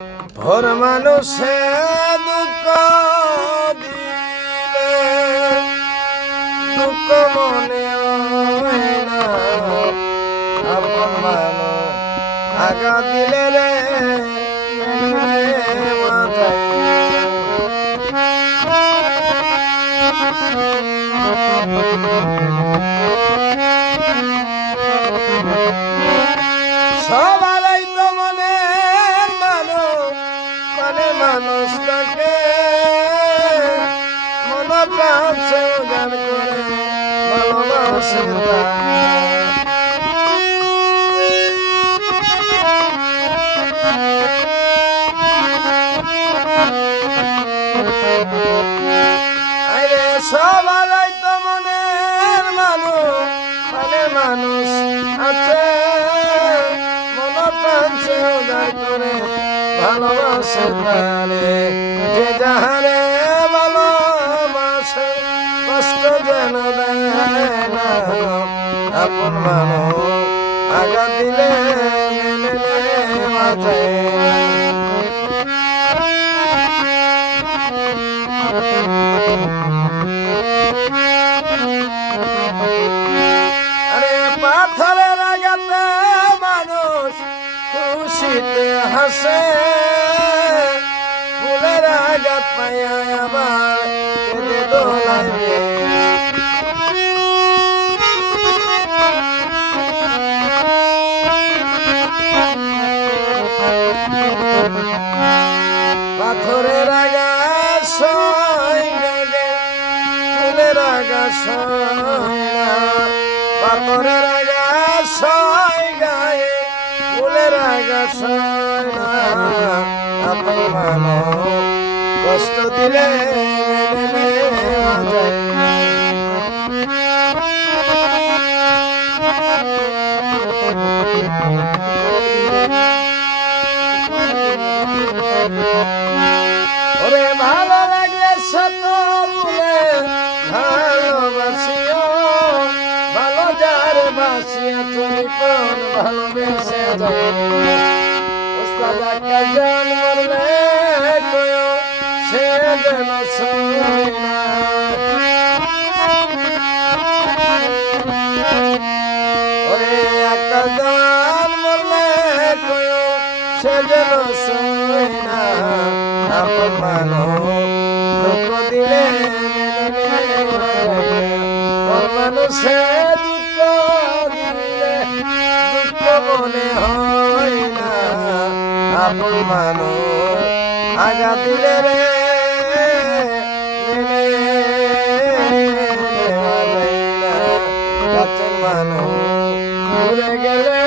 ভোর মানুষে দুঃখ দিলে দুঃখ মনে হয় না, আপন মানুষ আগা দিলে রে সবাই তো মনের মানুষ মানুষটাকে মন প্রাণ সে উজাড় করে ভালোবাসে আরে সবাই তো মনের মানুষ আছে মন প্রাণ সে উজাড় করে ভালোবাসে তারে যে যাহারে ভালোবাসে কষ্ট যেন দেয় না, আপন মানুষ আগা দিলে মেনে নেওয়া যায় না। আরে পাথরের আঘাতে মানুষ খুশিতে হাসে, ফুলের আঘাত পাইয়া আবার কেঁদে দোলাইবে। পাথরের আঘাত সয় গাগে, ফুলের আঘাত সয় না, পাথরের আঘাত সয় গায়ে, ফুলের আঘাত সয় না, আপন মানুষ কষ্ট দিলে মেনে নেওয়া যায় না। ওরে ভালো লাগলে শত বলে ভালোবাসিও, ভালো যার বাসিয়া চলিপন ভালোবেসে যায়। ওস্তাদ একটা জান মরলে কয় সে যেন সয় না, ওরে একটা জান মরলে কয় সে যেন সয় না, আপন মানুষ দুঃখ দিলে মেনে নেওয়া যায় না। পর মানুষে দুঃখ দিলে দুঃখ মনে হয় না, আপন মানুষ আগা দিলে রে মেনে নেওয়া যায় না। কাছের মানুষ ঘুরে গেলে